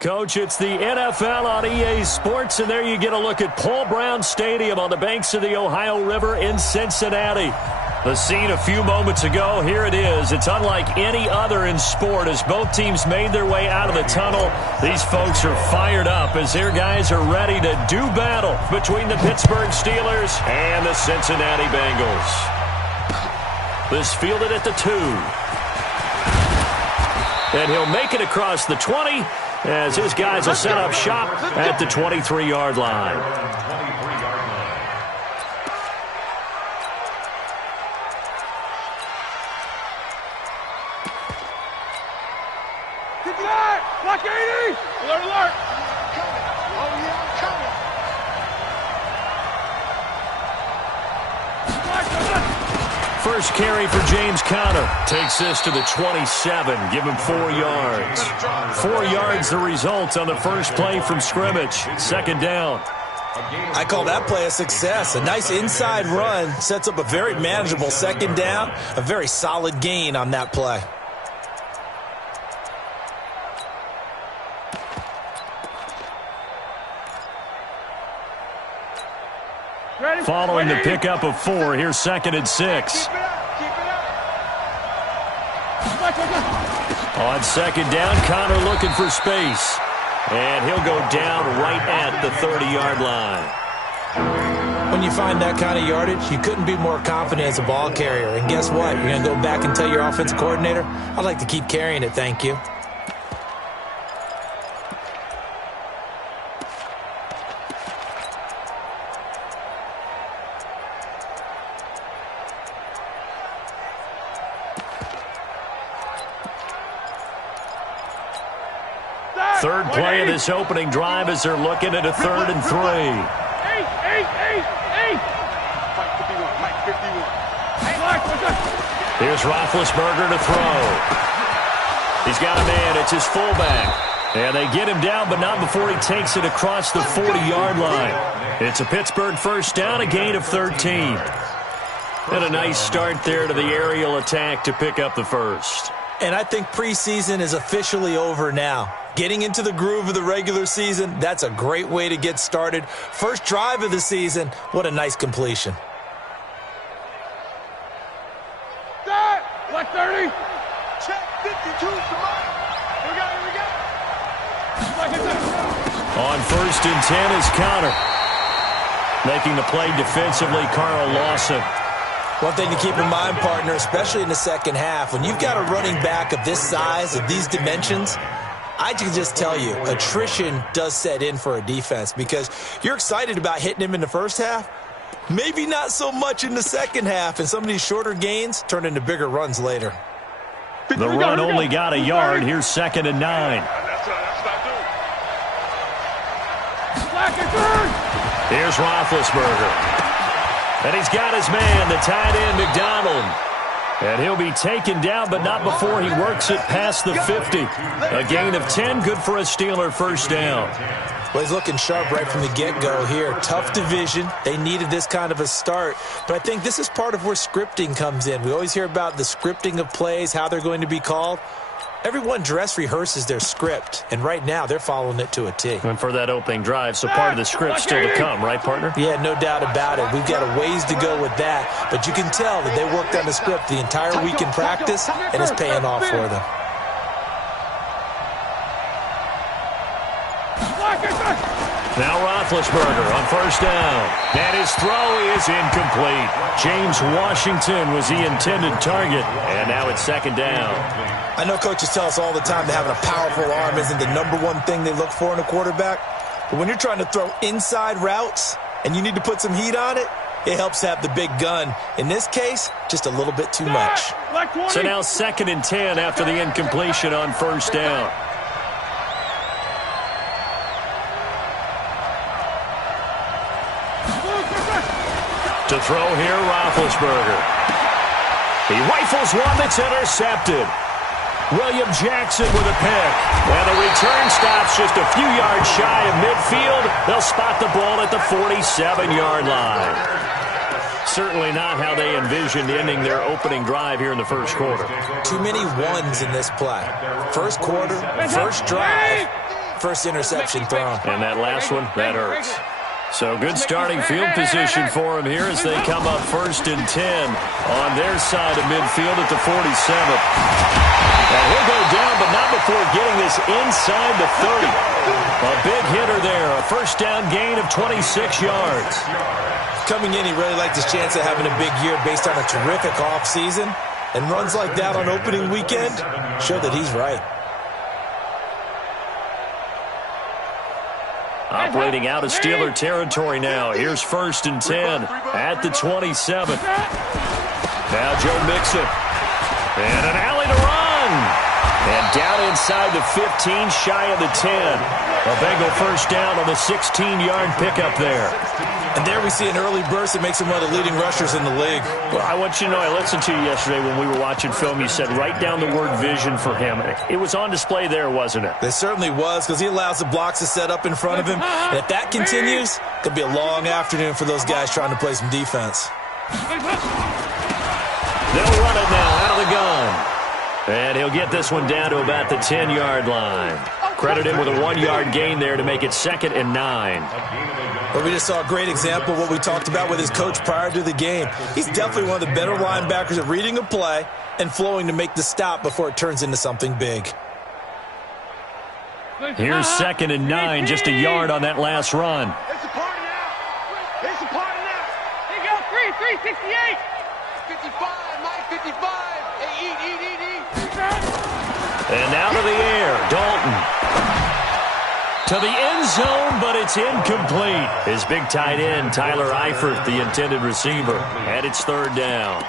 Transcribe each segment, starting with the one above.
Coach, it's the NFL on EA Sports, and there you get a look at Paul Brown Stadium on the banks of the Ohio River in Cincinnati. The scene a few moments ago, here it is. It's unlike any other in sport as both teams made their way out of the tunnel. These folks are fired up as their guys are ready to do battle between the Pittsburgh Steelers and the Cincinnati Bengals. This fielded at the 2. And he'll make it across the 20 as his guys will set up shop at the 23-yard line. Block 80! Alert, alert! Oh, yeah, coming. First carry for James Conner. Takes this to the 27. Give him 4 yards. 4 yards the result on the first play from scrimmage. Second down. I call that play a success. A nice inside run sets up a very manageable second down. A very solid gain on that play. Following the pickup of 4, here's 2nd and 6. On second down, Conner looking for space. And he'll go down right at the 30-yard line. When you find that kind of yardage, you couldn't be more confident as a ball carrier. And guess what? You're going to go back and tell your offensive coordinator, I'd like to keep carrying it, thank you. Third play of this opening drive as they're looking at a 3rd and 3. Here's Roethlisberger to throw. He's got a man. It's his fullback. And they get him down, but not before he takes it across the 40-yard line. It's a Pittsburgh first down, a gain of 13. And a nice start there to the aerial attack to pick up the first. And I think preseason is officially over now. Getting into the groove of the regular season, that's a great way to get started. First drive of the season, what a nice completion. Black 30. Check 52. Come on. Here we go. On 1st and 10 is Conner. Making the play defensively, Carl Lawson. One thing to keep in mind, partner, especially in the second half, when you've got a running back of this size, of these dimensions, I can just tell you, attrition does set in for a defense because you're excited about hitting him in the first half. Maybe not so much in the second half, and some of these shorter gains turn into bigger runs later. The run only got a yard. Here's 2nd and 9. Here's Roethlisberger. And he's got his man, the tight end, McDonald. And he'll be taken down, but not before he works it past the 50. A gain of 10, good for a Steeler first down. Well, he's looking sharp right from the get-go here. Tough division. They needed this kind of a start. But I think this is part of where scripting comes in. We always hear about the scripting of plays, how they're going to be called. Everyone dress rehearses their script, and right now they're following it to a T. And for that opening drive, so part of the script still to come, right, partner? Yeah, no doubt about it. We've got a ways to go with that, but you can tell that they worked on the script the entire week in practice, and it's paying off for them. Now Roethlisberger on first down. And his throw is incomplete. James Washington was the intended target, and now it's 2nd down. I know coaches tell us all the time that having a powerful arm isn't the #1 thing they look for in a quarterback. But when you're trying to throw inside routes and you need to put some heat on it, it helps to have the big gun. In this case, just a little bit too much. So now 2nd and 10 after the incompletion on first down. To throw here, Roethlisberger. He rifles one that's intercepted. William Jackson with a pick. And the return stops just a few yards shy of midfield. They'll spot the ball at the 47-yard line. Certainly not how they envisioned ending their opening drive here in the first quarter. Too many ones in this play. First quarter, first drive. first interception thrown. And that last one, that hurts. So good starting field position for him here as they come up 1st and 10 on their side of midfield at the 47th. And he'll go down, but not before getting this inside the 30. A big hitter there, a first down gain of 26 yards. Coming in, he really liked his chance of having a big year based on a terrific offseason. And runs like that on opening weekend show that he's right. Operating out of Steeler territory now. Here's 1st and 10 at the 27th. Now Joe Mixon. And an alley to run. And down inside the 15, shy of the 10. A Bengal first down on the 16-yard pickup there. And there we see an early burst that makes him one of the leading rushers in the league. Well, I want you to know, I listened to you yesterday when we were watching film. You said write down the word vision for him. It was on display there, wasn't it? It certainly was, because he allows the blocks to set up in front of him. And if that continues, it could be a long afternoon for those guys trying to play some defense. They'll run it now out of the gun. And he'll get this one down to about the 10-yard line. Credit him with a 1-yard gain there to make it 2nd and 9. Well, we just saw a great example of what we talked about with his coach prior to the game. He's definitely one of the better linebackers at reading a play and flowing to make the stop before it turns into something big. Here's 2nd and 9, just a yard on that last run. It's a party now. It's a party now. Here you go, 368. 55, Mike, 55. Hey, eat. And now to the air, Dalton. To the end zone, but it's incomplete. His big tight end, Tyler Eifert, the intended receiver. And it's 3rd down.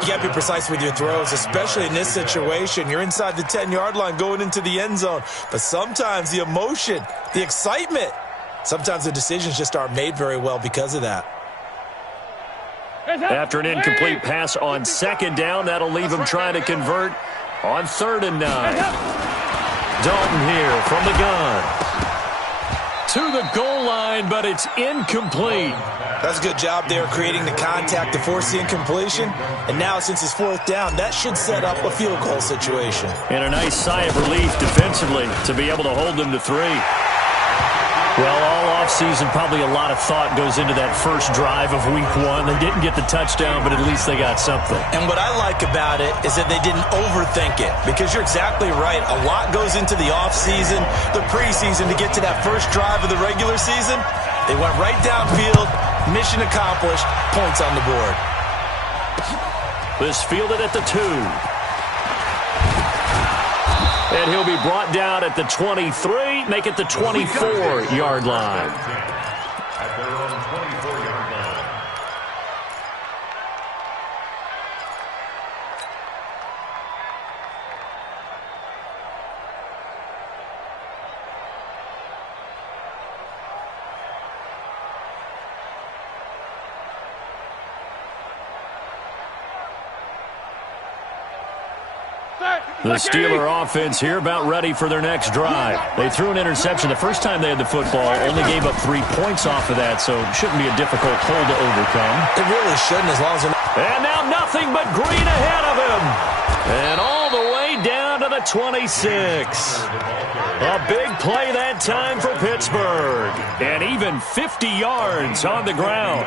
You got to be precise with your throws, especially in this situation. You're inside the 10-yard line going into the end zone. But sometimes the emotion, the excitement, sometimes the decisions just aren't made very well because of that. After an incomplete pass on 2nd down, that'll leave him trying to convert on 3rd and 9. Dalton here from the gun. To the goal line, but it's incomplete. That's a good job there creating the contact to force the incompletion. And now, since it's 4th down, that should set up a field goal situation. And a nice sigh of relief defensively to be able to hold them to 3. Well, all offseason, probably a lot of thought goes into that first drive of week 1. They didn't get the touchdown, but at least they got something. And what I like about it is that they didn't overthink it, because you're exactly right. A lot goes into the offseason, the preseason, to get to that first drive of the regular season. They went right downfield, mission accomplished, points on the board. This fielded at the 2. And he'll be brought down at the 23, make it the 24-yard line. At their own 24-yard line. The Steeler offense here about ready for their next drive. They threw an interception the first time they had the football, only gave up 3 points off of that, so it shouldn't be a difficult hole to overcome. It really shouldn't, as long as they're not. And now nothing but green ahead of him. And all the way down to the 26. A big play that time for Pittsburgh. And even 50 yards on the ground.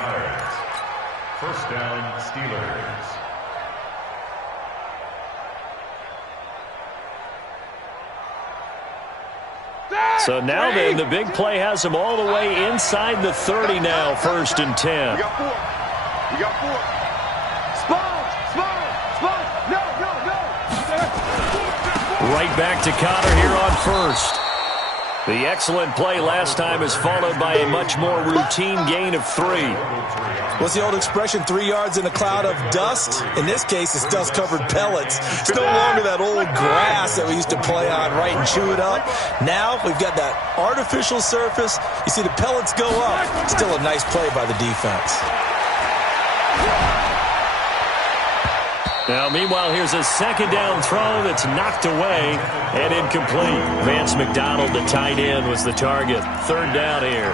First down, Steelers. So now then, the big play has him all the way inside the 30 now, 1st and 10. We got 4. We got 4. Spawn. No. Right back to Connor here on 1st. The excellent play last time is followed by a much more routine gain of 3. What's the old expression, 3 yards in a cloud of dust? In this case, it's dust-covered pellets. It's no longer that old grass that we used to play on, right, and chew it up. Now we've got that artificial surface. You see the pellets go up. Still a nice play by the defense. Now, meanwhile, here's a 2nd down throw that's knocked away and incomplete. Vance McDonald, the tight end, was the target. 3rd down here.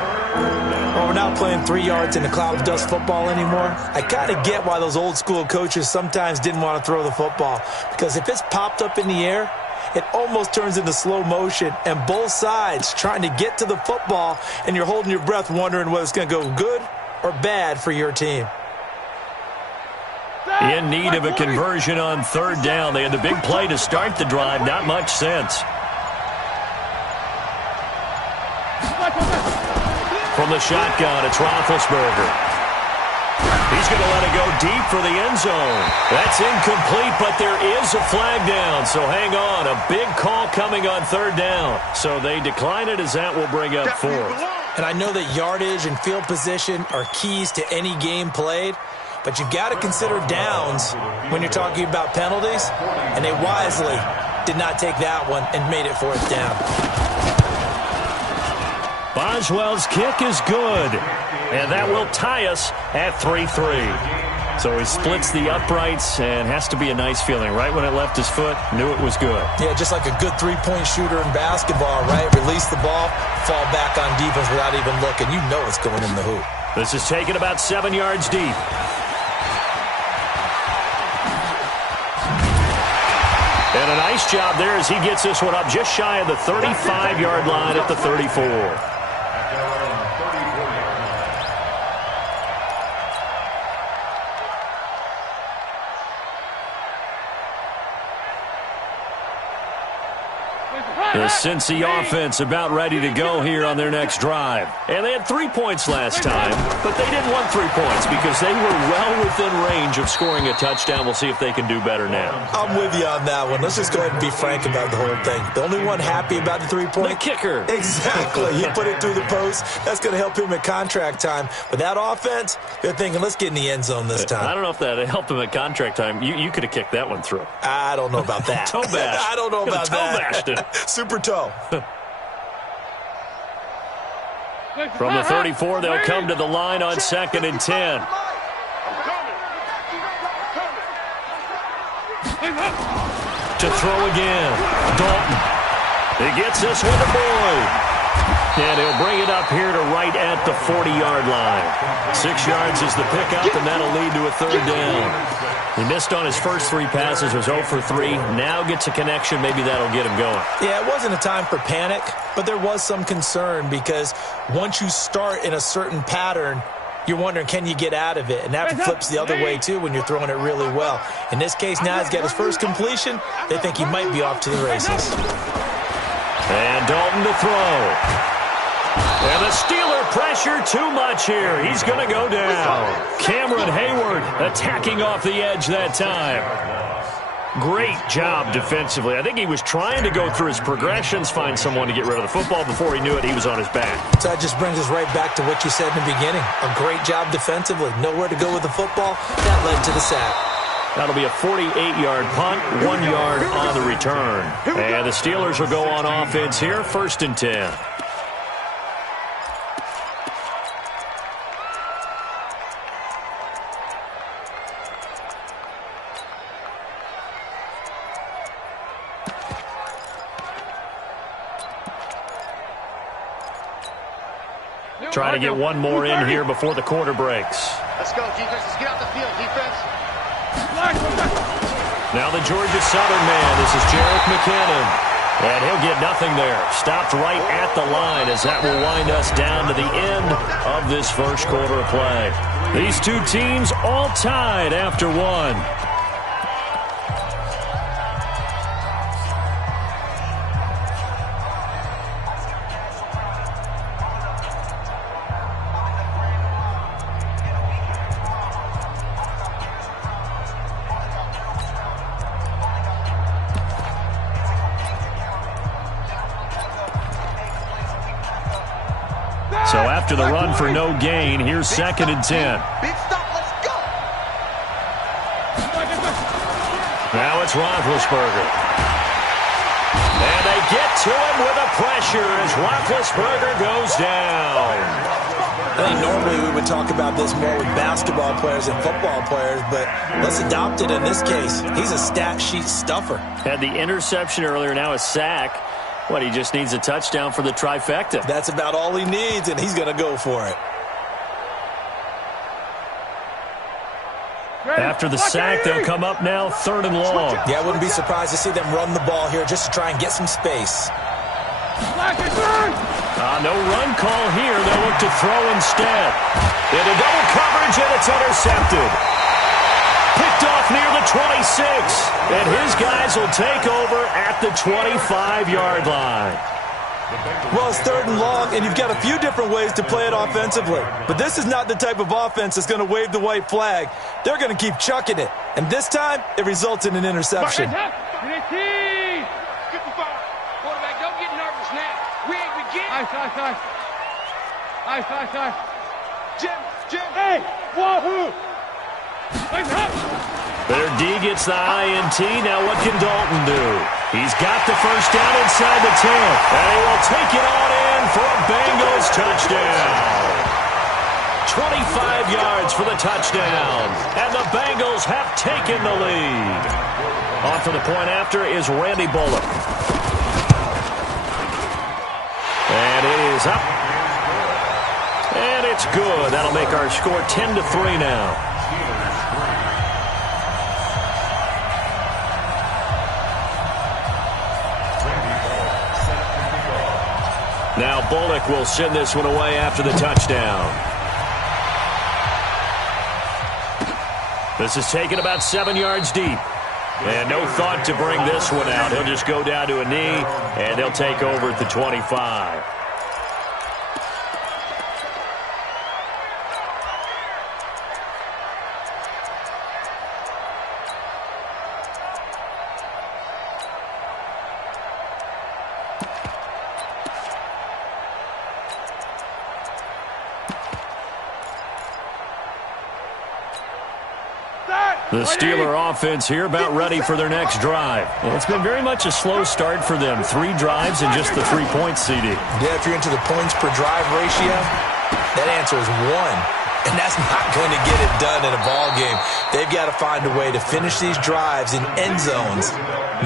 Well, we're not playing 3 yards in a cloud of dust football anymore. I kind of get why those old school coaches sometimes didn't want to throw the football, because if it's popped up in the air, it almost turns into slow motion, and both sides trying to get to the football, and you're holding your breath wondering whether it's going to go good or bad for your team. In need of a conversion on third down. They had the big play to start the drive. Not much sense. From the shotgun, it's Roethlisberger. He's going to let it go deep for the end zone. That's incomplete, but there is a flag down. So hang on. A big call coming on third down. So they decline it as that will bring up fourth. And I know that yardage and field position are keys to any game played, but you've got to consider downs when you're talking about penalties, and they wisely did not take that one and made it fourth down. Boswell's kick is good, and that will tie us at 3-3. So he splits the uprights, and has to be a nice feeling. Right when it left his foot, knew it was good. Yeah, just like a good three-point shooter in basketball, right? Release the ball, fall back on defense without even looking. You know it's going in the hoop. This is taken about 7 yards deep. And a nice job there as he gets this one up just shy of the 35-yard line at the 34. The Cincy offense about ready to go here on their next drive. And they had 3 points last time, but they didn't want 3 points because they were well within range of scoring a touchdown. We'll see if they can do better now. I'm with you on that one. Let's just go ahead and be frank about the whole thing. The only one happy about the 3-point? The kicker. Exactly. He put it through the post. That's going to help him at contract time. But that offense, they're thinking, let's get in the end zone this time. I don't know if that helped him at contract time. You could have kicked that one through. I don't know about that. Toe bash. I don't know about that. Toe bashed it. Super toe. From the 34, they'll come to the line on 2nd and 10. To throw again. Dalton. He gets this one to Boyd. And he'll bring it up here to right at the 40-yard line. 6 yards is the pickup, and that'll lead to a third down. He missed on his first 3 passes, was 0 for 3. Now gets a connection. Maybe that'll get him going. Yeah, it wasn't a time for panic, but there was some concern because once you start in a certain pattern, you're wondering, can you get out of it? And that flips the other way, too, when you're throwing it really well. In this case, now he's got his first completion. They think he might be off to the races. And Dalton to throw. And the Steeler pressure too much here. He's going to go down. Cameron Hayward attacking off the edge that time. Great job defensively. I think he was trying to go through his progressions, find someone to get rid of the football. Before he knew it, he was on his back. So that just brings us right back to what you said in the beginning. A great job defensively. Nowhere to go with the football. That led to the sack. That'll be a 48-yard punt, 1 yard on the return. And the Steelers will go on offense here, 1st and 10. Trying to get one more in here before the quarter breaks. Let's go, defense. Let's get out the field, defense. Now the Georgia Southern man. This is Jerick McKinnon. And he'll get nothing there. Stopped right at the line as that will wind us down to the end of this first quarter of play. These two teams all tied after one. So after the run for no gain, here's 2nd and 10. Big stop, let's go. Now it's Roethlisberger. And they get to him with a pressure as Roethlisberger goes down. I think normally we would talk about this more with basketball players and football players, but let's adopt it in this case. He's a stat sheet stuffer. Had the interception earlier, now a sack. What, he just needs a touchdown for the trifecta. That's about all he needs, and he's going to go for it. After the sack, they'll come up now 3rd and long. Yeah, I wouldn't be surprised to see them run the ball here just to try and get some space. No run call here. They'll look to throw instead. Into double coverage, and it's intercepted. Picked off near the 26. And his guys will take over at the 25-yard line. Well, it's 3rd and long, and you've got a few different ways to play it offensively. But this is not the type of offense that's going to wave the white flag. They're going to keep chucking it. And this time, it results in an interception. 55. Quarterback, don't get nervous now. We ain't beginning. Ice. Jim. Hey, wahoo. Their D gets the INT. Now what can Dalton do? He's got the first down inside the 10. And he will take it on in for a Bengals touchdown. 25 yards for the touchdown. And the Bengals have taken the lead. On for the point after is Randy Bullock. And it is up. And it's good. That'll make our score 10-3 now. Now Bullock will send this one away after the touchdown. This is taken about 7 yards deep. And no thought to bring this one out. He'll just go down to a knee, and they'll take over at the 25. The Steeler offense here about ready for their next drive. Well, it's been very much a slow start for them. 3 drives and just the 3 points, CD. Yeah, if you're into the points per drive ratio, that answer is 1. And that's not going to get it done in a ball game. They've got to find a way to finish these drives in end zones,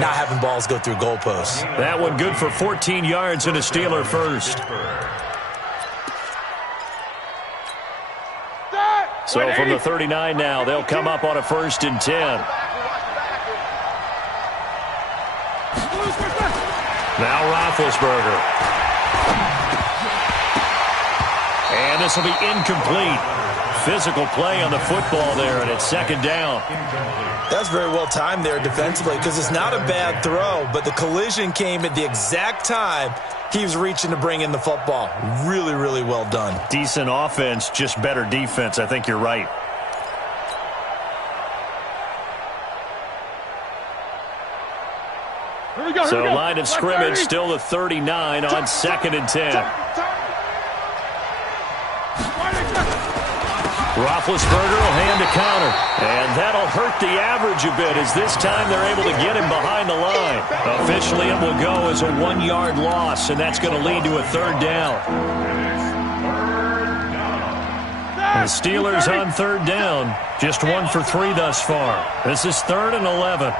not having balls go through goalposts. That one good for 14 yards and a Steeler first. So from the 39 now, they'll come up on a 1st and 10. Now Roethlisberger. And this will be incomplete. Physical play on the football there, and it's 2nd down. That's very well timed there defensively because it's not a bad throw, but the collision came at the exact time he was reaching to bring in the football. Really, really well done. Decent offense, just better defense. I think you're right. So line of scrimmage still the 39 on 2nd and 10. Roethlisberger will hand a counter, and that'll hurt the average a bit as this time they're able to get him behind the line. Officially, it will go as a 1-yard loss, and that's going to lead to a 3rd down. The Steelers on 3rd down, just 1 for 3 thus far. This is 3rd and 11.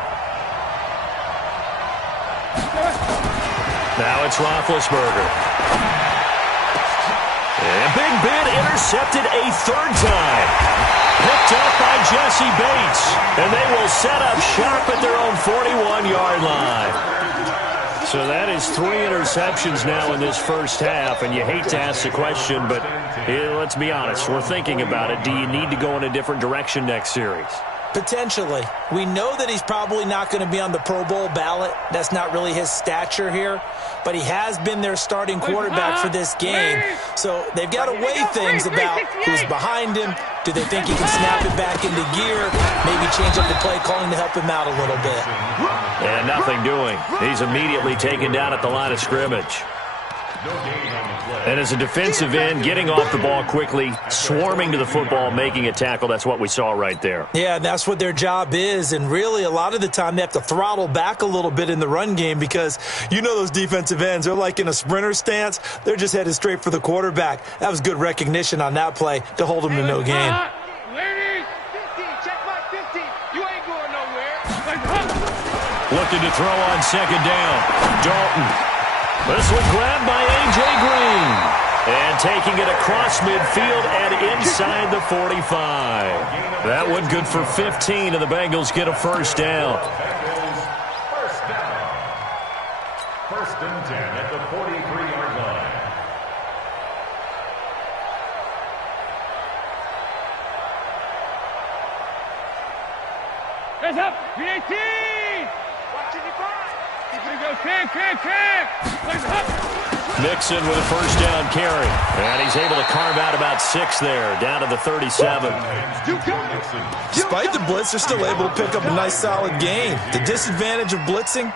Now it's Roethlisberger. And Big Ben intercepted a 3rd time. Picked up by Jesse Bates. And they will set up shop at their own 41-yard line. So that is 3 interceptions now in this first half. And you hate to ask the question, but let's be honest. We're thinking about it. Do you need to go in a different direction next series? Potentially. We know that he's probably not going to be on the Pro Bowl ballot. That's not really his stature here. But he has been their starting quarterback for this game. So they've got to weigh things about who's behind him. Do they think he can snap it back into gear? Maybe change up the play calling to help him out a little bit. And nothing doing. He's immediately taken down at the line of scrimmage. And as a defensive end, getting off the ball quickly, swarming to the football, making a tackle, that's what we saw right there. Yeah, and that's what their job is. And really, a lot of the time, they have to throttle back a little bit in the run game because you know those defensive ends, they're like in a sprinter stance. They're just headed straight for the quarterback. That was good recognition on that play to hold them to no gain. Ladies, 15, check my 15. You ain't going nowhere. Looking to throw on 2nd down. Dalton. This one grabbed by A.J. Green. And taking it across midfield and inside the 45. That one good for 15, and the Bengals get a first down. First down. First and 10 at the 43-yard line. Hands up! V18! Watching your back. He's going to go kick! Hands up! Mixon with a first down carry. And he's able to carve out about 6 there, down to the 37. Despite the blitz, they're still able to pick up a nice solid gain. The disadvantage of blitzing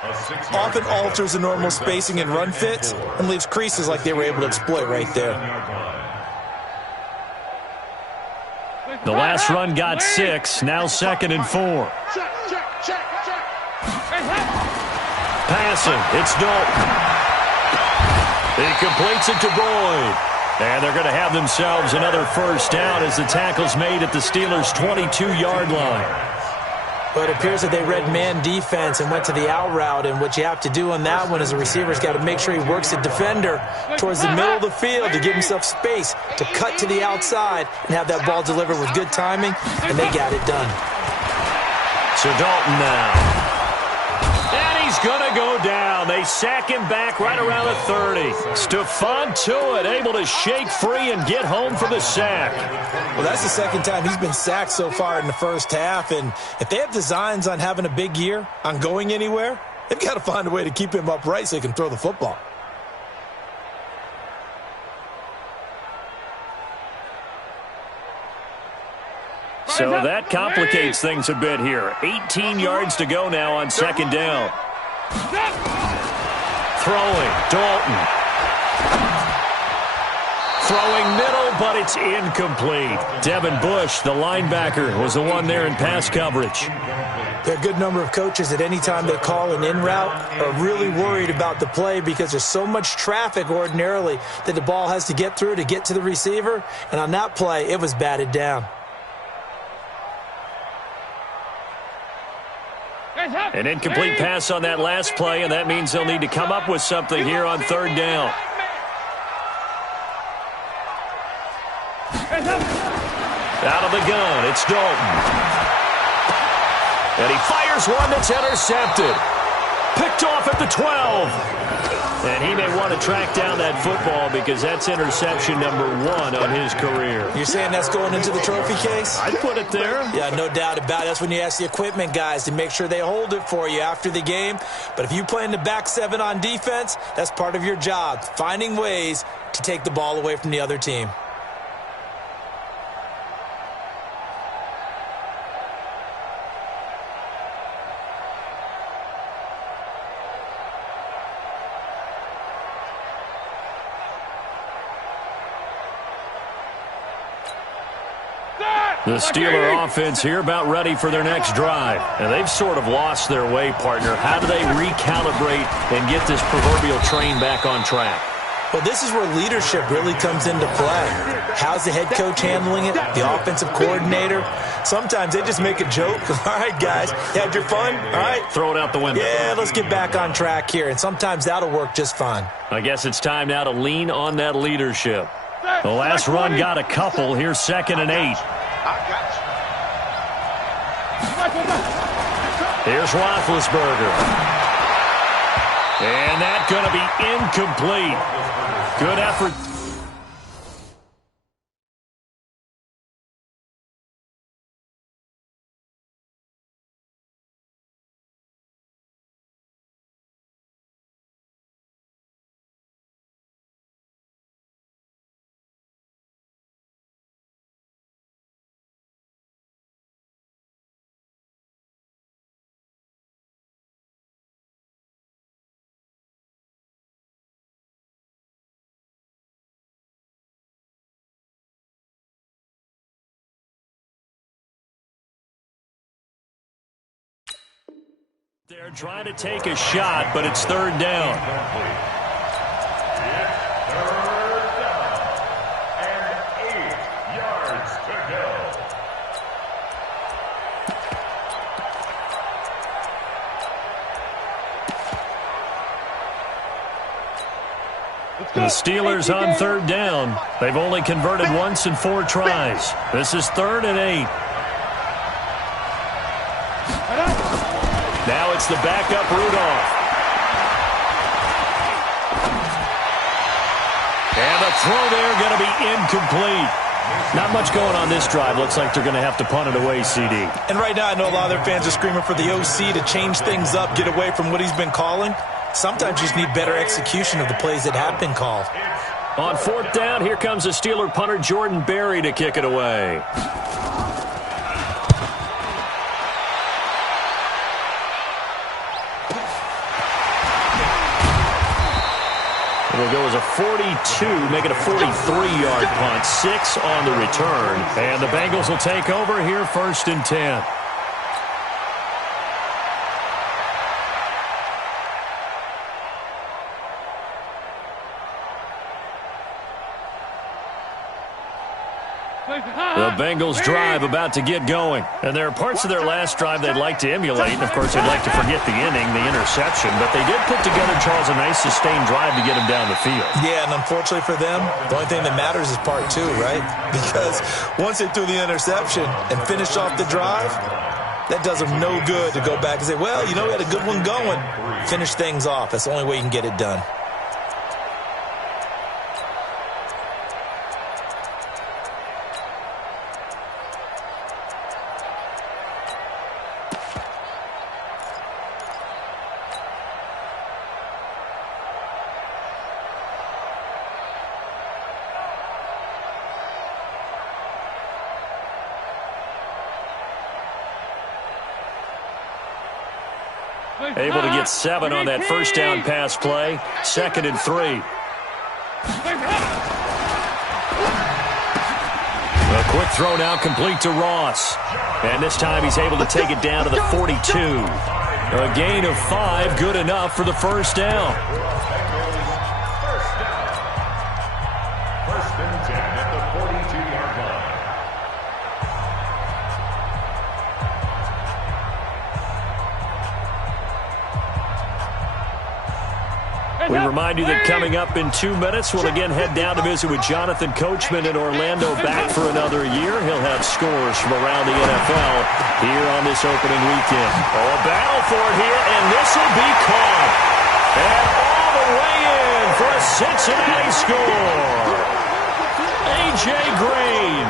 often alters the normal spacing and run fits and leaves creases like they were able to exploit right there. The last run got 6, now 2nd and 4. Check. Passing, it's Dalton. He completes it to Boyd. And they're going to have themselves another first down as the tackle's made at the Steelers' 22-yard line. But it appears that they read man defense and went to the out route, and what you have to do on that one is the receiver's got to make sure he works the defender towards the middle of the field to give himself space to cut to the outside and have that ball delivered with good timing, and they got it done. So Dalton now. And he's going to go down. They sack him back right around the 30. Stephon Tuitt able to shake free and get home for the sack. Well, that's the second time he's been sacked so far in the first half, and if they have designs on having a big year, on going anywhere, they've got to find a way to keep him upright so he can throw the football. So that complicates things a bit here. 18 yards to go now on 2nd down. Throwing, Dalton. Throwing middle, but it's incomplete. Devin Bush, the linebacker, was the one there in pass coverage. There are a good number of coaches at any time they call an in route are really worried about the play because there's so much traffic ordinarily that the ball has to get through to get to the receiver. And on that play, it was batted down. An incomplete pass on that last play, and that means they'll need to come up with something here on 3rd down. Out of the gun, it's Dalton. And he fires one that's intercepted. Picked off at the 12. And he may want to track down that football because that's interception number 1 on his career. You're saying that's going into the trophy case? I'd put it there. Yeah, no doubt about it. That's when you ask the equipment guys to make sure they hold it for you after the game. But if you play in the back 7 on defense, that's part of your job, finding ways to take the ball away from the other team. The Steeler offense here about ready for their next drive. And they've sort of lost their way, partner. How do they recalibrate and get this proverbial train back on track? Well, this is where leadership really comes into play. How's the head coach handling it? The offensive coordinator? Sometimes they just make a joke. All right, guys, you had your fun? All right. Throw it out the window. Yeah, let's get back on track here. And sometimes that'll work just fine. I guess it's time now to lean on that leadership. The last run got a couple. Here's 2nd and 8. Here's Roethlisberger. And that's going to be incomplete. Good effort. They're trying to take a shot, but it's 3rd down. It's 3rd down and 8 yards to go. The Steelers on third down. They've only converted once in 4 tries. This is 3rd and 8. Now it's the backup Rudolph. And the throw there going to be incomplete. Not much going on this drive. Looks like they're going to have to punt it away, CD. And right now I know a lot of their fans are screaming for the OC to change things up, get away from what he's been calling. Sometimes you just need better execution of the plays that have been called. On 4th down, here comes the Steeler punter Jordan Berry to kick it away. It'll go as a 42, make it a 43-yard punt. 6 on the return. And the Bengals will take over here 1st and 10. The Bengals drive about to get going. And there are parts of their last drive they'd like to emulate. And, of course, they'd like to forget the inning, the interception. But they did put together, Charles, a nice sustained drive to get them down the field. Yeah, and unfortunately for them, the only thing that matters is part 2, right? Because once they threw the interception and finished off the drive, that does them no good to go back and say, well, you know, we had a good one going. Finish things off. That's the only way you can get it done. Able to get 7 on that first down pass play. 2nd and 3. A quick throw now complete to Ross. And this time he's able to take it down to the 42. A gain of 5, good enough for the first down. First and 10 at the 42-yard line. We remind you that coming up in 2 minutes, we'll again head down to visit with Jonathan Coachman in Orlando, back for another year. He'll have scores from around the NFL here on this opening weekend. Oh, a battle for it here, and this will be caught. And all the way in for a Cincinnati score. A.J. Green,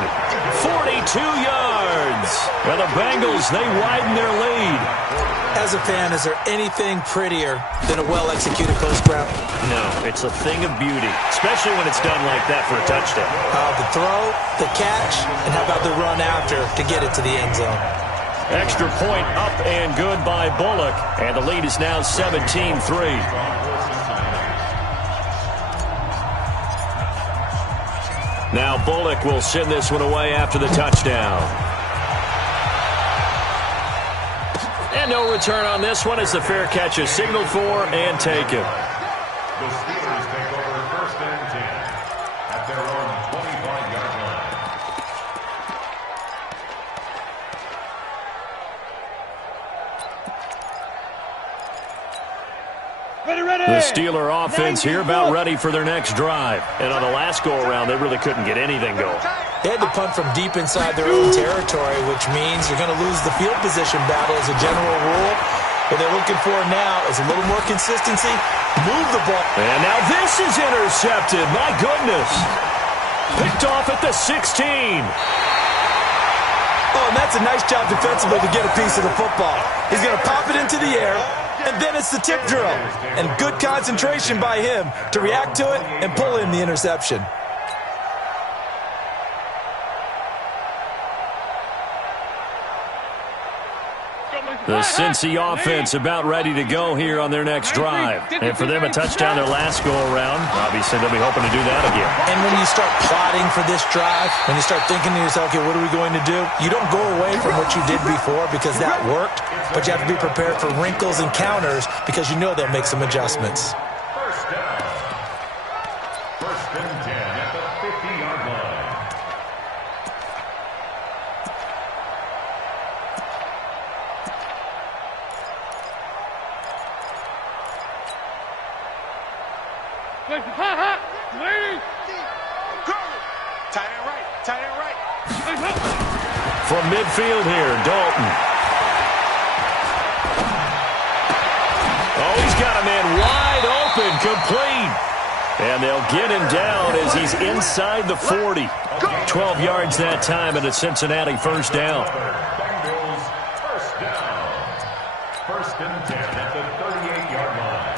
42 yards. And the Bengals, they widen their lead. As a fan, is there anything prettier than a well-executed post route? No, it's a thing of beauty, especially when it's done like that for a touchdown. The throw, the catch, and how about the run after to get it to the end zone? Extra point up and good by Bullock, and the lead is now 17-3. Now Bullock will send this one away after the touchdown. And no return on this one as the fair catch is signaled for and taken. The Steelers take over 1st and 10 at their own 25-yard line. The Steeler offense here about ready for their next drive. And on the last go-around, they really couldn't get anything going. They had to punt from deep inside their own territory, which means you're going to lose the field position battle as a general rule. What they're looking for now is a little more consistency. Move the ball. And now this is intercepted. My goodness. Picked off at the 16. Oh, and that's a nice job defensively to get a piece of the football. He's going to pop it into the air, and then it's the tip drill. And good concentration by him to react to it and pull in the interception. The Cincy offense about ready to go here on their next drive. And for them, a touchdown their last go-around. Obviously, they'll be hoping to do that again. And when you start plotting for this drive, when you start thinking to yourself, okay, what are we going to do? You don't go away from what you did before because that worked, but you have to be prepared for wrinkles and counters because you know they'll make some adjustments. First down. 1st and 10 at the 50-yard line. Tight end right. Tight end right. From midfield here, Dalton. Oh, he's got a man wide open, complete. And they'll get him down as he's inside the 40. 12 yards that time and a Cincinnati first down. Bengals first down. First and 10 at the 38-yard line.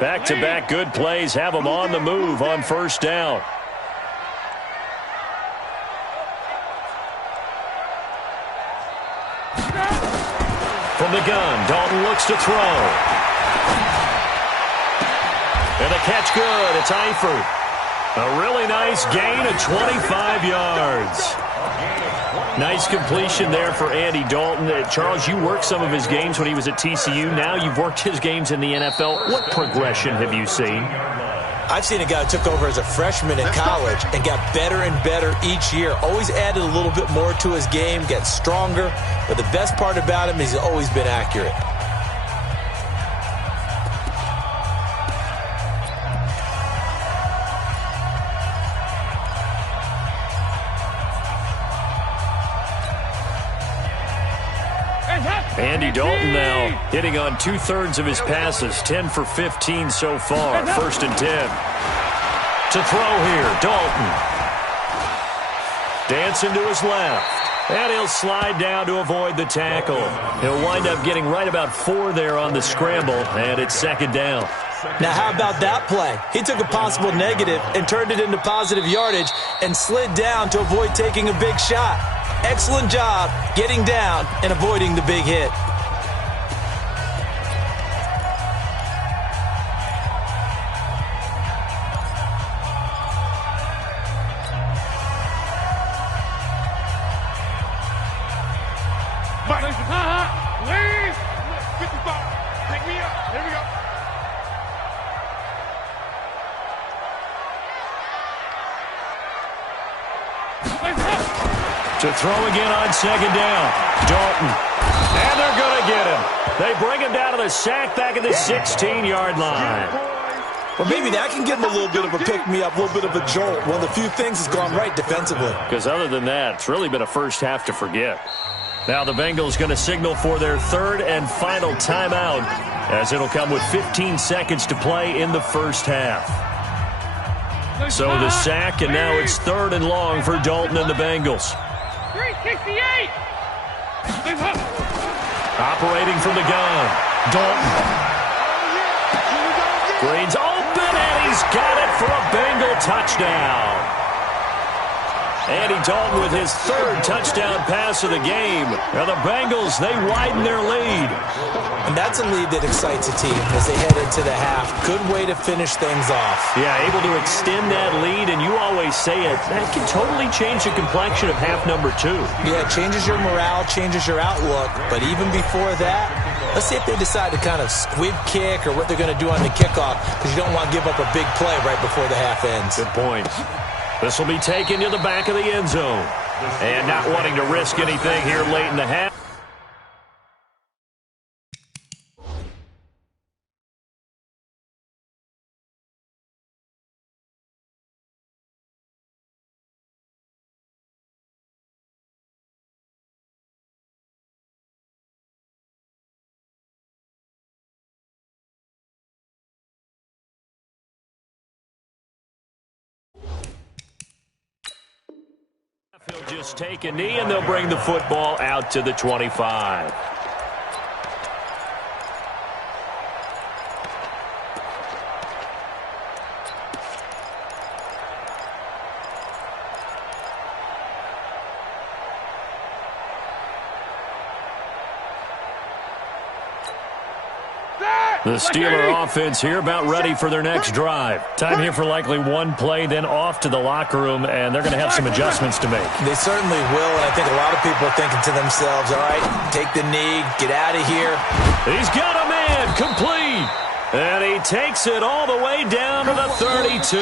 Back-to-back good plays have them on the move on first down. From the gun, Dalton looks to throw. And the catch good. It's Eifert. A really nice gain of 25 yards. Nice completion there for Andy Dalton. Charles, you worked some of his games when he was at TCU. Now you've worked his games in the NFL. What progression have you seen? I've seen a guy who took over as a freshman in college and got better and better each year. Always added a little bit more to his game, get stronger. But the best part about him is he's always been accurate. Andy Dalton now hitting on 2/3 of his passes, 10 for 15 so far. First and 10. To throw here, Dalton. Dancing to his left. And he'll slide down to avoid the tackle. He'll wind up getting right about 4 there on the scramble, and it's second down. Now, how about that play? He took a possible negative and turned it into positive yardage and slid down to avoid taking a big shot. Excellent job getting down and avoiding the big hit. Leave! 55. Pick me up. Here we go. To throw again on second down. Dalton. And they're going to get him. They bring him down to the sack back at the 16-yard line. Well, maybe that can give him a little bit of a pick-me-up, a little bit of a jolt. One of the few things has gone right defensively. Because other than that, it's really been a first half to forget. Now the Bengals going to signal for their third and final timeout, as it'll come with 15 seconds to play in the first half. So the sack, and now it's third and long for Dalton and the Bengals. 368. Operating from the gun, Dalton. Green's open, and he's got it for a Bengal touchdown. Andy Dalton with his third touchdown pass of the game. Now the Bengals, they widen their lead. And that's a lead that excites a team as they head into the half. Good way to finish things off. Yeah, able to extend that lead, and you always say it, that can totally change the complexion of half number 2. Yeah, it changes your morale, changes your outlook. But even before that, let's see if they decide to kind of squib kick or what they're going to do on the kickoff, because you don't want to give up a big play right before the half ends. Good point. This will be taken to the back of the end zone. And not wanting to risk anything here late in the half. He'll just take a knee, and they'll bring the football out to the 25. The Steeler offense here about ready for their next drive. Time here for likely one play, then off to the locker room, and they're going to have some adjustments to make. They certainly will, and I think a lot of people are thinking to themselves, all right, take the knee, get out of here. He's got a man, complete. And he he takes it all the way down to the 32.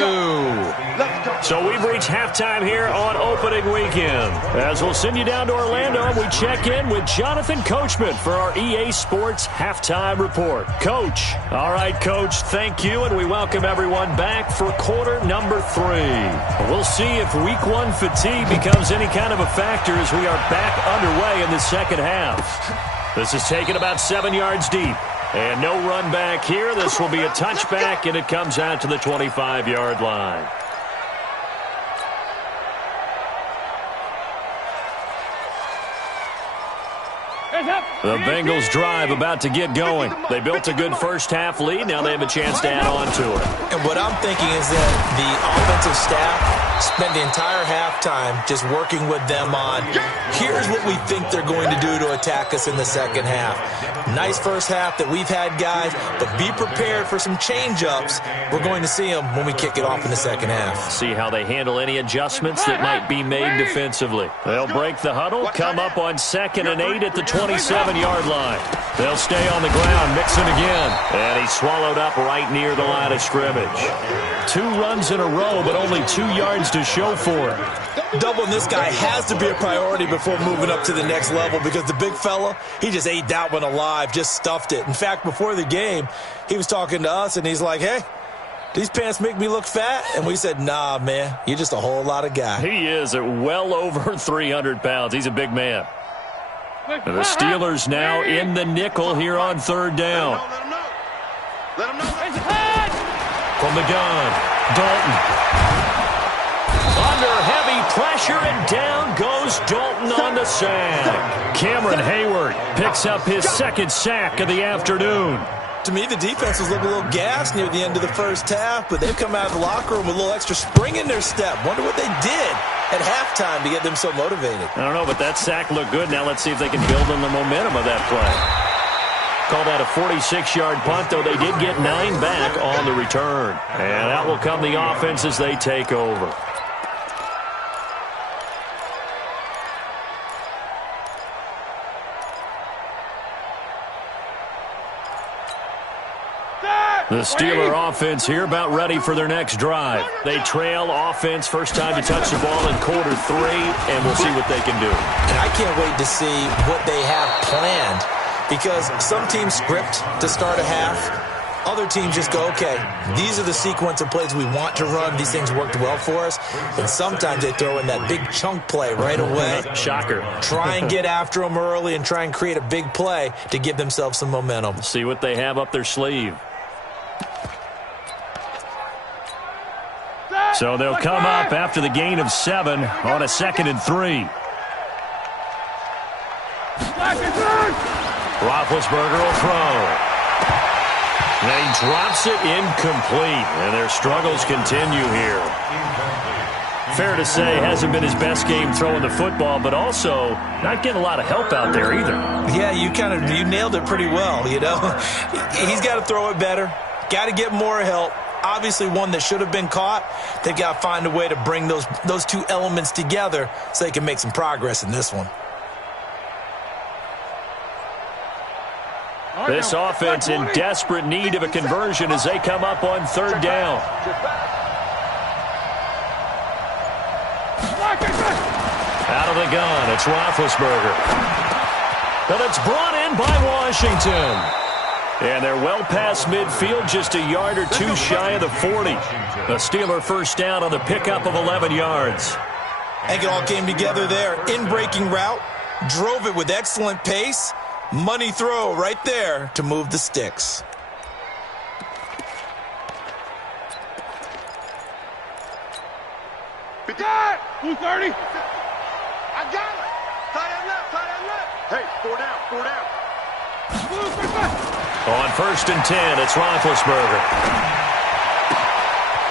So we've reached halftime here on opening weekend. As we'll send you down to Orlando, and we check in with Jonathan Coachman for our EA Sports Halftime Report. Coach. All right, Coach, thank you, and we welcome everyone back for quarter number 3. We'll see if week 1 fatigue becomes any kind of a factor as we are back underway in the second half. This is taken about 7 yards deep. And no run back here. This will be a touchback, and it comes out to the 25-yard line. The Bengals drive about to get going. They built a good first-half lead. Now they have a chance to add on to it. And what I'm thinking is that the offensive staff spent the entire halftime just working with them on, here's what we think they're going to do to attack us in the second half. Nice first half that we've had, guys, but be prepared for some change-ups. We're going to see them when we kick it off in the second half. See how they handle any adjustments that might be made defensively. They'll break the huddle, come up on 2nd and 8 at the 27-yard line. They'll stay on the ground, mixing again. And he's swallowed up right near the line of scrimmage. 2 runs in a row, but only 2 yards to show for it. Doubling this guy has to be a priority before moving up to the next level, because the big fella, he just ate that one alive, just stuffed it. In fact, before the game, he was talking to us, and he's like, hey, these pants make me look fat? And we said, nah, man, you're just a whole lot of guy. He is at well over 300 pounds. He's a big man. The Steelers now in the nickel here on 3rd down. Let him know. From the gun, Dalton. Under heavy pressure, and down goes Dalton on the sack. Cameron Hayward picks up his 2nd sack of the afternoon. To me, the defense was looking a little gassed near the end of the first half, but they've come out of the locker room with a little extra spring in their step. Wonder what they did at halftime to get them so motivated. I don't know, but that sack looked good. Now let's see if they can build on the momentum of that play. Call that a 46-yard punt, though they did get 9 back on the return. And that will come the offense as they take over. The Steeler offense here about ready for their next drive. They trail offense, first time to touch the ball in quarter 3, and we'll see what they can do. And I can't wait to see what they have planned, because some teams script to start a half. Other teams just go, okay, these are the sequence of plays we want to run. These things worked well for us. And sometimes they throw in that big chunk play right away. Shocker. Try and get after them early and try and create a big play to give themselves some momentum. See what they have up their sleeve. So they'll come up after the gain of 7 on a 2nd and 3. Roethlisberger will throw. And he drops it incomplete. And their struggles continue here. Fair to say, hasn't been his best game throwing the football, but also not getting a lot of help out there either. Yeah, you nailed it pretty well, you know. He's got to throw it better. Got to get more help. Obviously one that should have been caught. They've got to find a way to bring those 2 elements together so they can make some progress in this one. This offense in desperate need of a conversion as they come up on 3rd down. Out of the gun, it's Roethlisberger. But it's brought in by Washington. And they're well past midfield, just a yard or 2 shy of the 40. The Steeler first down on the pickup of 11 yards. I think it all came together there. In-breaking route, drove it with excellent pace. Money throw right there to move the sticks. Got it! 230. I got it. Tight end left. Hey, 4 down. On 1st and 10, it's Roethlisberger.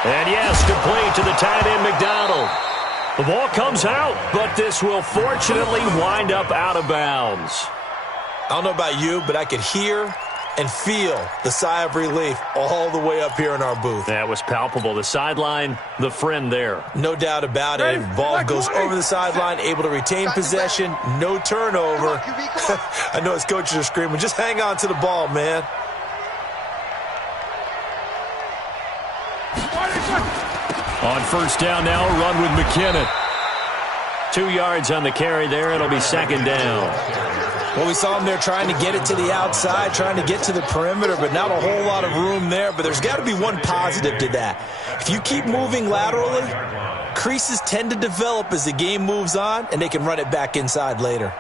And yes, complete to the tight end McDonald. The ball comes out, but this will fortunately wind up out of bounds. I don't know about you, but I could hear and feel the sigh of relief all the way up here in our booth. That was palpable. The sideline, the friend there. No doubt about it. Ball goes over the sideline, able to retain possession, no turnover. I know his coaches are screaming, just hang on to the ball, man. first down now, a run with McKinnon. 2 yards on the carry there. It'll be second down. Well, we saw him there trying to get it to the outside, trying to get to the perimeter, but not a whole lot of room there. But there's got to be one positive to that. If you keep moving laterally, creases tend to develop as the game moves on, and they can run it back inside later.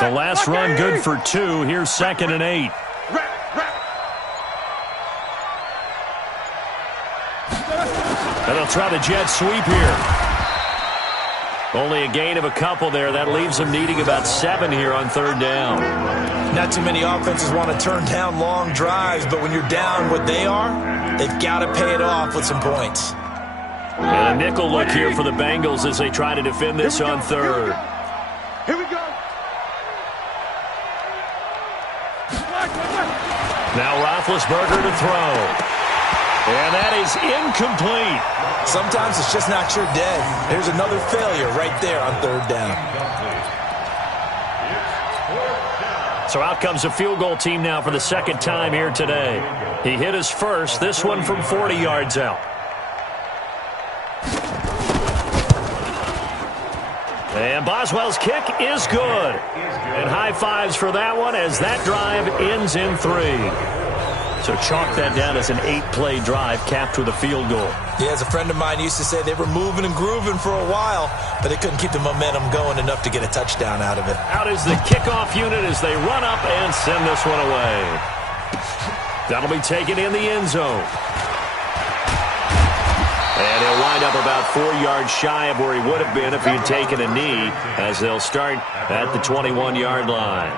The last run good for 2. Here's 2nd and 8. And they'll try the jet sweep here. Only a gain of a couple there. That leaves them needing about 7 here on 3rd down. Not too many offenses want to turn down long drives, but when you're down what they are, they've got to pay it off with some points. And a nickel look here for the Bengals as they try to defend this on 3rd. Here we go. Now Roethlisberger to throw. And that is incomplete. Sometimes it's just not your day. Here's another failure right there on 3rd down. So out comes a field goal team now for the 2nd time here today. He hit his first, this one from 40 yards out. And Boswell's kick is good. And high fives for that one as that drive ends in 3. So chalk that down as an 8-play drive capped with a field goal. Yeah, as a friend of mine used to say, they were moving and grooving for a while, but they couldn't keep the momentum going enough to get a touchdown out of it. Out is the kickoff unit as they run up and send this one away. That'll be taken in the end zone. And he'll wind up about 4 yards shy of where he would have been if he had taken a knee, as they'll start at the 21-yard line.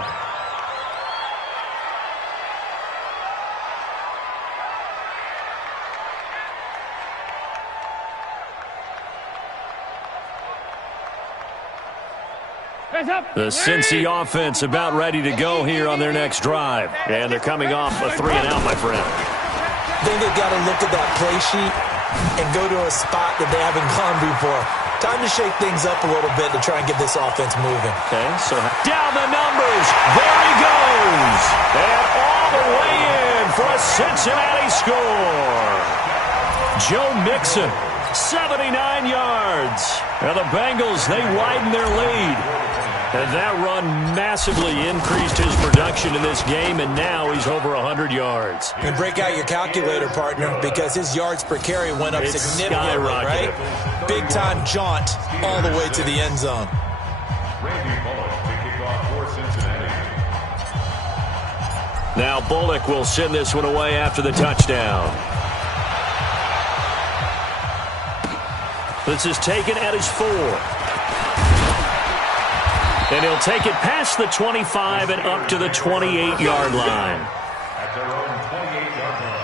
The Cincy offense about ready to go here on their next drive. And they're coming off a 3-and-out, my friend. I think they've got to look at that play sheet and go to a spot that they haven't gone before. Time to shake things up a little bit to try and get this offense moving. Okay, so down the numbers. There he goes. And all the way in for a Cincinnati score. Joe Mixon, 79 yards. And the Bengals, they widen their lead. And that run massively increased his production in this game, and now he's over 100 yards. And break out your calculator, partner, because his yards per carry went up significantly, right? Big-time jaunt all the way to the end zone. Randy Bullock to kick off for Cincinnati. Now Bullock will send this one away after the touchdown. This is taken at his 4. And he'll take it past the 25 and up to the 28-yard line. At their own 28-yard line.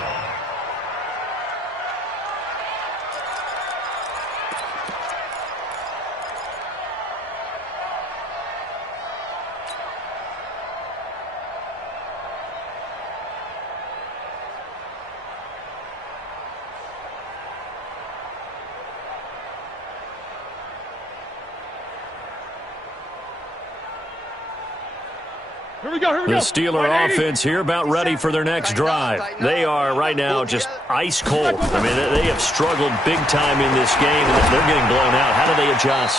The Steeler offense here about ready for their next drive. They are right now just ice cold. I mean, they have struggled big time in this game, and they're getting blown out. How do they adjust?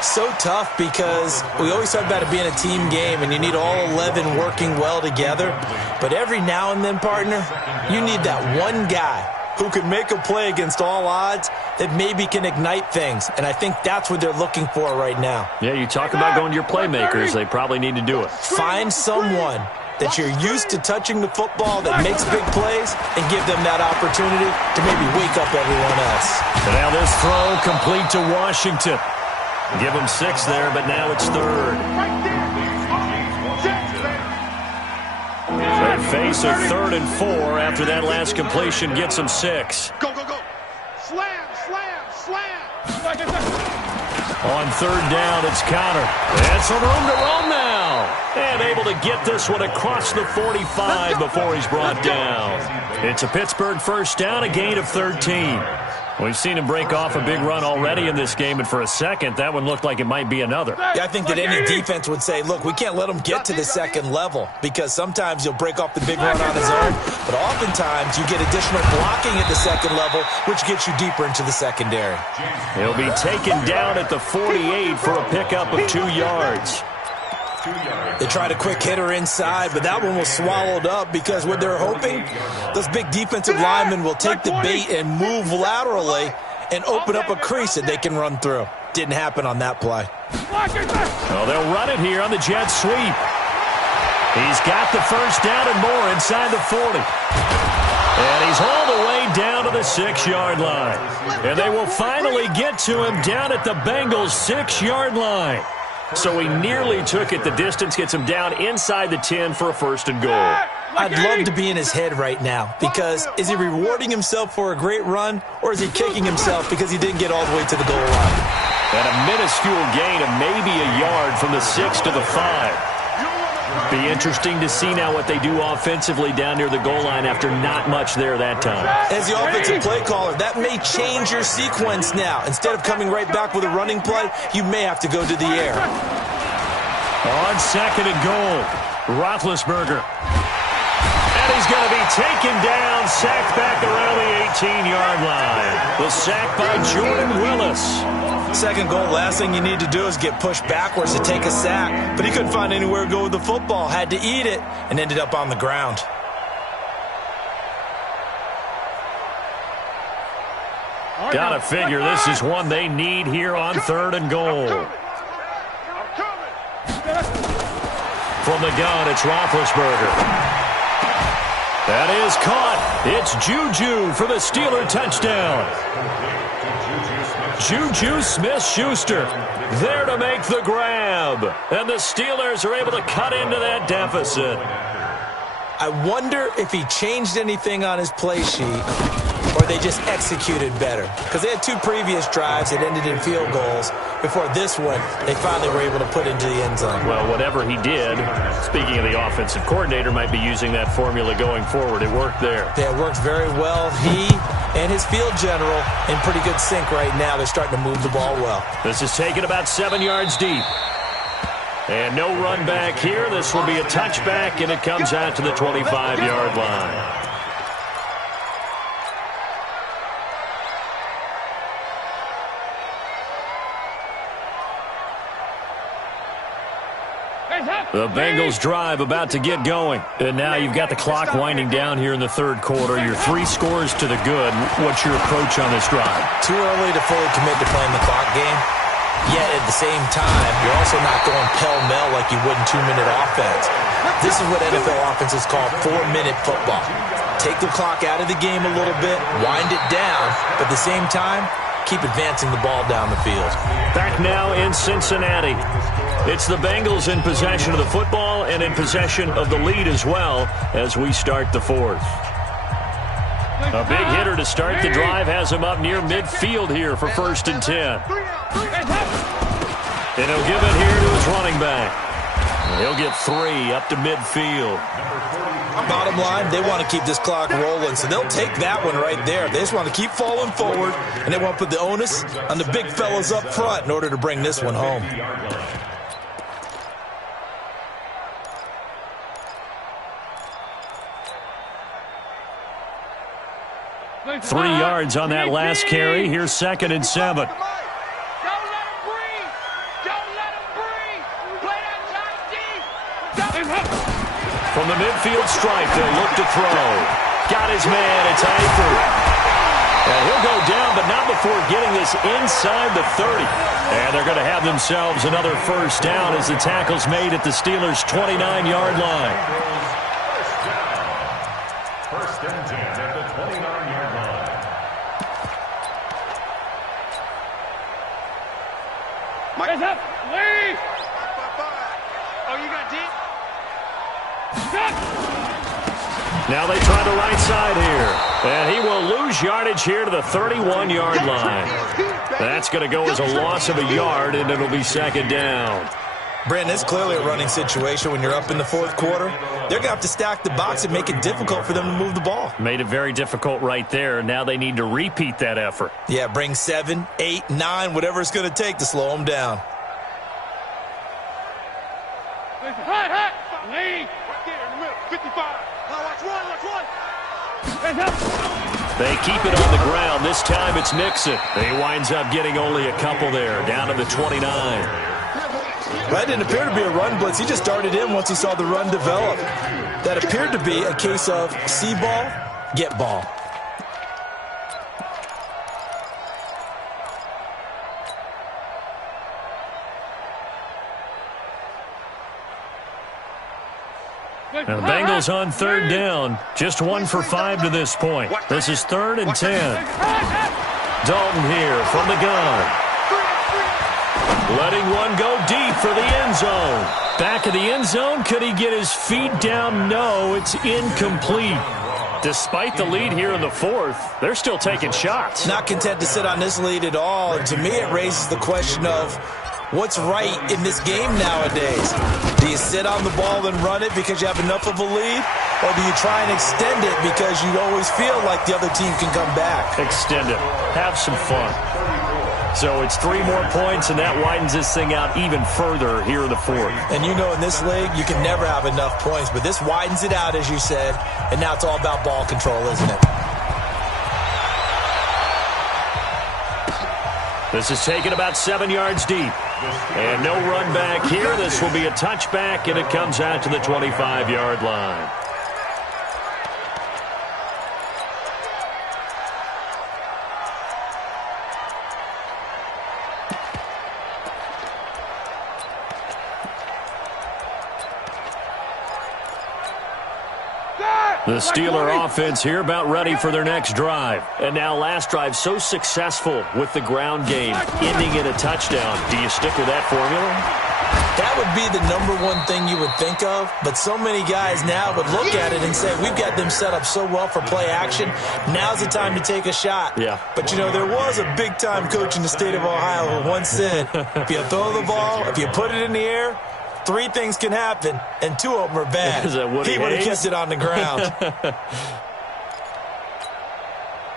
So tough because we always talk about it being a team game, and you need all 11 working well together. But every now and then, partner, you need that one guy who can make a play against all odds that maybe can ignite things. And I think that's what they're looking for right now. Yeah, you talk about going to your playmakers. They probably need to do it. Find someone that you're used to touching the football that makes big plays and give them that opportunity to maybe wake up everyone else. And now this throw complete to Washington. Give them 6 there, but now it's 3rd. They face a 3rd and 4 after that last completion gets them 6. Go, go, go. Slam, slam, slam. On 3rd down, it's Connor. And some room to roam now. And able to get this one across the 45 before he's brought down. It's a Pittsburgh first down, a gain of 13. We've seen him break off a big run already in this game, and for a second, that one looked like it might be another. Yeah, I think that any defense would say, look, we can't let him get to the second level because sometimes he'll break off the big run on his own, but oftentimes you get additional blocking at the second level, which gets you deeper into the secondary. He'll be taken down at the 48 for a pickup of 2 yards. They tried a quick hitter inside, but that one was swallowed up because what they're hoping, those big defensive linemen will take the bait and move laterally and open up a crease that they can run through. Didn't happen on that play. Well, they'll run it here on the jet sweep. He's got the first down and more inside the 40. And he's all the way down to the 6-yard line. And they will finally get to him down at the Bengals' 6-yard line. So he nearly took it the distance, gets him down inside the 10 for a first and goal. I'd love to be in his head right now because is he rewarding himself for a great run or is he kicking himself because he didn't get all the way to the goal line? And a minuscule gain of maybe a yard from the 6 to the 5. Be interesting to see now what they do offensively down near the goal line after not much there that time. As the offensive play caller, that may change your sequence now. Instead of coming right back with a running play, you may have to go to the air. On second and goal, Roethlisberger. And he's going to be taken down, sacked back around the 18-yard line. The sack by Jordan Willis. Second goal, last thing you need to do is get pushed backwards to take a sack. But he couldn't find anywhere to go with the football, had to eat it, and ended up on the ground. Gotta figure this is one they need here on third and goal. From the gun, it's Roethlisberger. That is caught. It's Juju for the Steeler touchdown. Juju Smith-Schuster there to make the grab. And the Steelers are able to cut into that deficit. I wonder if he changed anything on his play sheet or they just executed better. Because they had 2 previous drives that ended in field goals. Before this one, they finally were able to put into the end zone. Well, whatever he did, speaking of the offensive coordinator, might be using that formula going forward. It worked there. Yeah, it worked very well. He and his field general in pretty good sync right now. They're starting to move the ball well. This is taken about 7 yards deep. And no run back here. This will be a touchback, and it comes out to the 25-yard line. The Bengals drive about to get going. And now you've got the clock winding down here in the third quarter. You're 3 scores to the good. What's your approach on this drive? Too early to fully commit to playing the clock game. Yet at the same time, you're also not going pell-mell like you would in 2-minute offense. This is what NFL offenses call 4-minute football. Take the clock out of the game a little bit, wind it down, but at the same time, keep advancing the ball down the field. Back now in Cincinnati. It's the Bengals in possession of the football and in possession of the lead as well as we start the fourth. A big hitter to start the drive has him up near midfield here for first and 10. And he'll give it here to his running back. He'll get 3 up to midfield. Bottom line, they want to keep this clock rolling, so they'll take that one right there. They just want to keep falling forward, and they want to put the onus on the big fellas up front in order to bring this one home. 3 yards on that last carry. Here's second and 7. Don't let him breathe. Don't let him breathe. Play that shot deep. From the midfield stripe, they'll look to throw. Got his man. It's Eifert. And he'll go down, but not before getting this inside the 30. And they're going to have themselves another first down as the tackle's made at the Steelers' 29-yard line. First and 10 at the 29-yard line. Mike. Up. Leave. Oh, you got deep? Now they try the right side here. And he will lose yardage here to the 31-yard line. That's going to go as a loss of a yard, and it'll be second down. Brandon, it's clearly a running situation when you're up in the fourth quarter. They're going to have to stack the box and make it difficult for them to move the ball. Made it very difficult right there. Now they need to repeat that effort. Yeah, bring 7, 8, 9, whatever it's going to take to slow them down. Lead. Right there in the middle. 55. Now watch one. They keep it on the ground. This time it's Nixon. He winds up getting only a couple there, down to the 29. That didn't appear to be a run blitz. He just darted in once he saw the run develop. That appeared to be a case of see ball, get ball. Now the Bengals on third down. Just 1 for 5 to this point. This is 3rd and 10. Dalton here from the gun. Letting one go deep for the end zone. Back of the end zone. Could he get his feet down? No, it's incomplete. Despite the lead here in the fourth, they're still taking shots. Not content to sit on this lead at all. And to me, it raises the question of what's right in this game nowadays. Do you sit on the ball and run it because you have enough of a lead? Or do you try and extend it because you always feel like the other team can come back? Extend it. Have some fun. So it's 3 more points, and that widens this thing out even further here in the fourth. And you know in this league, you can never have enough points. But this widens it out, as you said. And now it's all about ball control, isn't it? This is taken about 7 yards deep. And no run back here. This will be a touchback, and it comes out to the 25-yard line. The Steeler offense here about ready for their next drive. And now last drive so successful with the ground game, ending in a touchdown. Do you stick with that formula? That would be the #1 thing you would think of, but so many guys now would look at it and say, we've got them set up so well for play action, now's the time to take a shot. Yeah. But, you know, there was a big-time coach in the state of Ohio who once said, if you throw the ball, if you put it in the air, 3 things can happen, and 2 of them are bad. He would have kept it on the ground.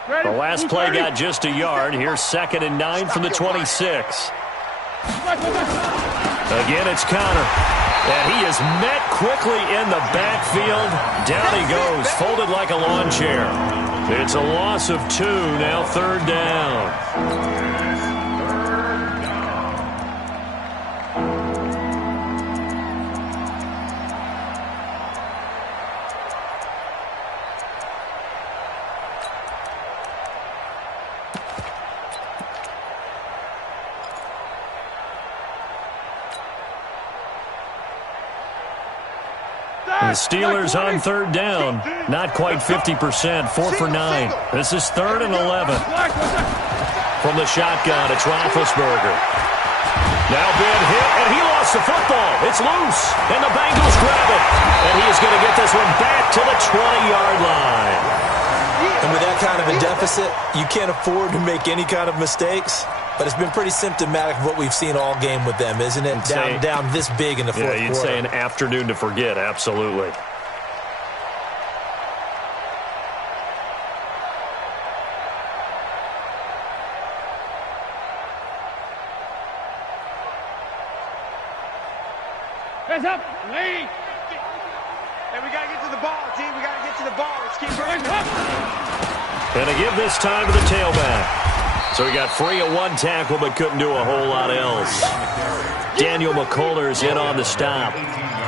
The last play got just a yard. Here's 2nd and 9 from the 26. Again, it's Connor. And he is met quickly in the backfield. Down he goes, folded like a lawn chair. It's a loss of 2, now 3rd down. The Steelers on 3rd down. Not quite 50%. 4 for 9. This is 3rd and 11. From the shotgun, it's Roethlisberger. Now been hit, and he lost the football. It's loose, and the Bengals grab it. And he is going to get this one back to the 20-yard line. And with that kind of a deficit, you can't afford to make any kind of mistakes. But it's been pretty symptomatic of what we've seen all game with them, isn't it? Down this big in the fourth quarter. Yeah, you'd say an afternoon to forget, absolutely. Hands up, lead. And we got to get to the ball, team. We got to get to the ball. Let's keep running. And to give this time to the tailback. So he got free of 1 tackle, but couldn't do a whole lot else. Daniel McCullers in on the stop.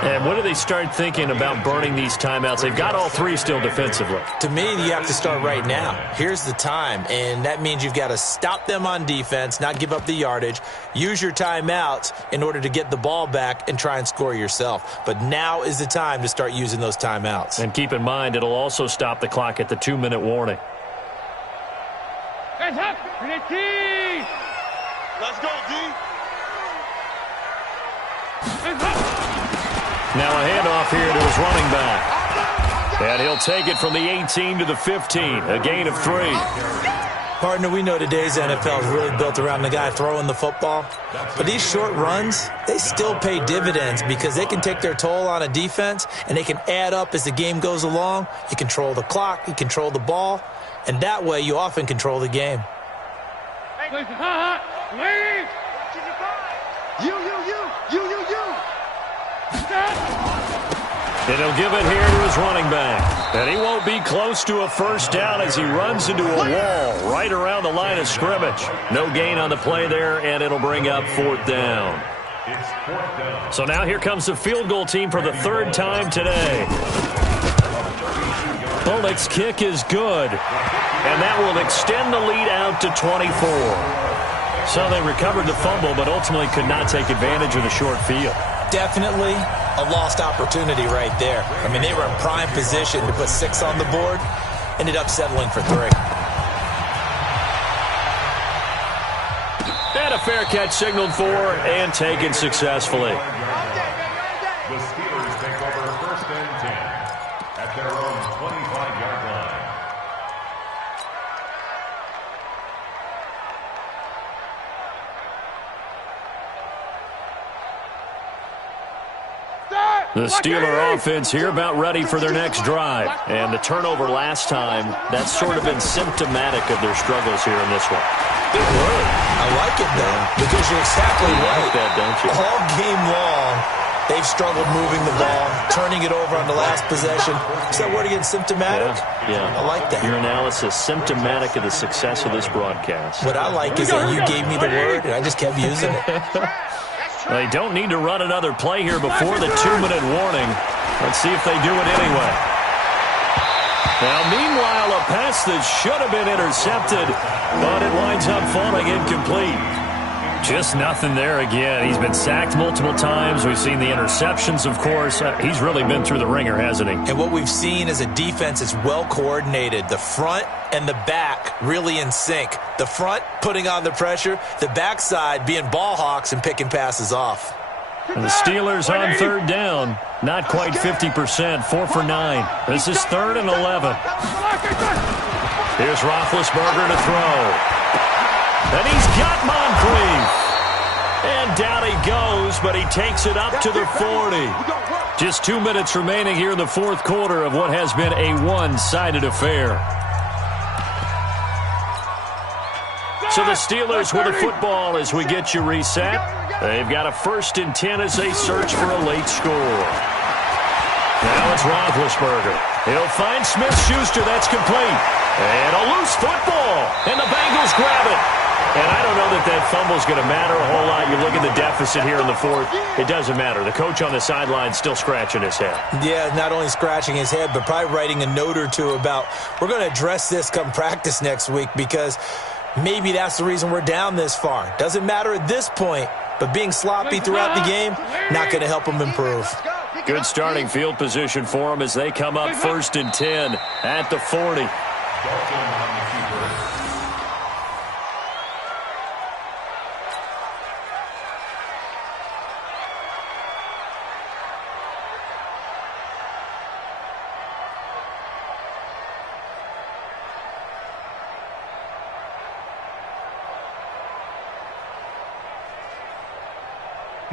And when do they start thinking about burning these timeouts? They've got all 3 still defensively. To me, you have to start right now. Here's the time, and that means you've got to stop them on defense, not give up the yardage, use your timeouts in order to get the ball back and try and score yourself. But now is the time to start using those timeouts. And keep in mind, it'll also stop the clock at the 2-minute warning. Hands up, D. Let's go, D. Now a handoff here to his running back. And he'll take it from the 18 to the 15, a gain of 3. Partner, we know today's NFL is really built around the guy throwing the football. But these short runs, they still pay dividends because they can take their toll on a defense, and they can add up as the game goes along. You control the clock, you control the ball, and that way you often control the game. And he'll give it here to his running back. And he won't be close to a first down as he runs into a wall right around the line of scrimmage. No gain on the play there, and it'll bring up fourth down. So now here comes the field goal team for the third time today. Bullock's kick is good, and that will extend the lead out to 24. So they recovered the fumble, but ultimately could not take advantage of the short field. Definitely a lost opportunity right there. I mean, they were in prime position to put 6 on the board, ended up settling for 3. And a fair catch signaled for and taken successfully. The Steelers take over first and 10 at their own 25-yard line. The Steeler offense here about ready for their next drive. And the turnover last time, that's sort of been symptomatic of their struggles here in this one. Good word. I like it, though, because you're exactly right. You like that, don't you? All game long, they've struggled moving the ball, turning it over on the last possession. Is that word again, symptomatic? Yeah. I like that. Your analysis, symptomatic of the success of this broadcast. What I like is that you gave me the word, and I just kept using it. They don't need to run another play here before the 2-minute warning. Let's see if they do it anyway. Now, meanwhile, a pass that should have been intercepted, but it winds up falling incomplete. Just nothing there again. He's been sacked multiple times. We've seen the interceptions, of course. He's really been through the ringer, hasn't he? And what we've seen is a defense that's well coordinated. The front and the back really in sync. The front putting on the pressure, the backside being ball hawks and picking passes off. And the Steelers on third down. Not quite 50%, 4 for 9. This is 3rd and 11. Here's Roethlisberger to throw. And he's got Moncrief. And down he goes, but he takes it up to the 40. Just 2 minutes remaining here in the fourth quarter of what has been a one-sided affair. So the Steelers with the football as we get you reset. They've got a 1st and 10 as they search for a late score. Now it's Roethlisberger. He'll find Smith-Schuster. That's complete. And a loose football. And the Bengals grab it. And I don't know that that fumble's going to matter a whole lot. You look at the deficit here in the fourth. It doesn't matter. The coach on the sideline still scratching his head. Yeah, not only scratching his head, but probably writing a note or two about, we're going to address this come practice next week because maybe that's the reason we're down this far. Doesn't matter at this point, but being sloppy throughout the game, not going to help them improve. Good starting field position for them as they come up 1st and 10 at the 40.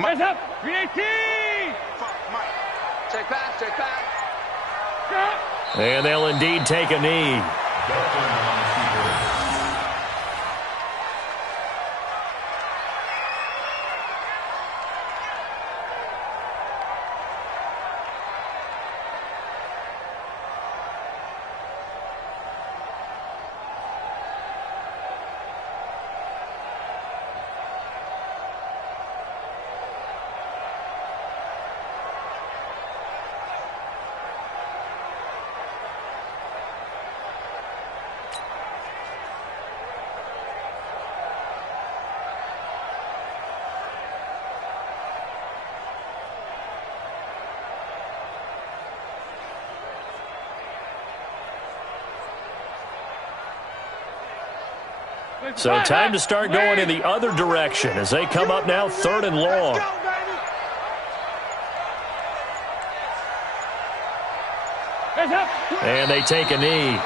Eyes up! 318! Check back, check back. And they'll indeed take a knee. So time to start going in the other direction as they come up now 3rd and long. And they take a knee.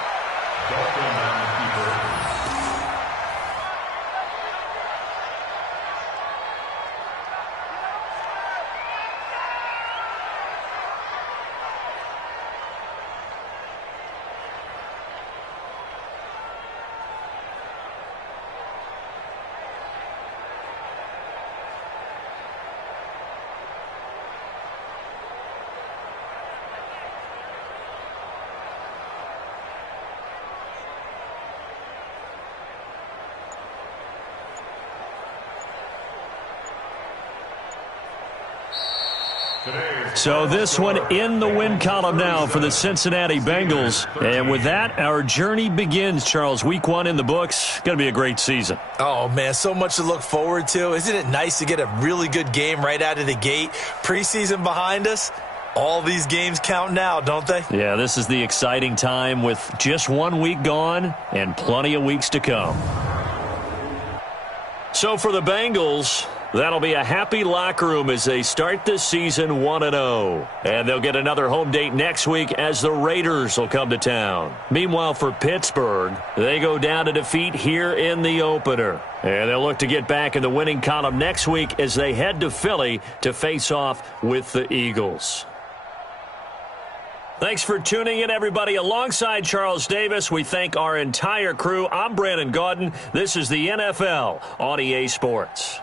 So this one in the win column now for the Cincinnati Bengals. And with that, our journey begins, Charles. Week 1 in the books. Going to be a great season. Oh, man, so much to look forward to. Isn't it nice to get a really good game right out of the gate? Preseason behind us. All these games count now, don't they? Yeah, this is the exciting time with just 1 week gone and plenty of weeks to come. So for the Bengals, that'll be a happy locker room as they start this season 1-0. And they'll get another home date next week as the Raiders will come to town. Meanwhile, for Pittsburgh, they go down to defeat here in the opener. And they'll look to get back in the winning column next week as they head to Philly to face off with the Eagles. Thanks for tuning in, everybody. Alongside Charles Davis, we thank our entire crew. I'm Brandon Gaudin. This is the NFL on EA Sports.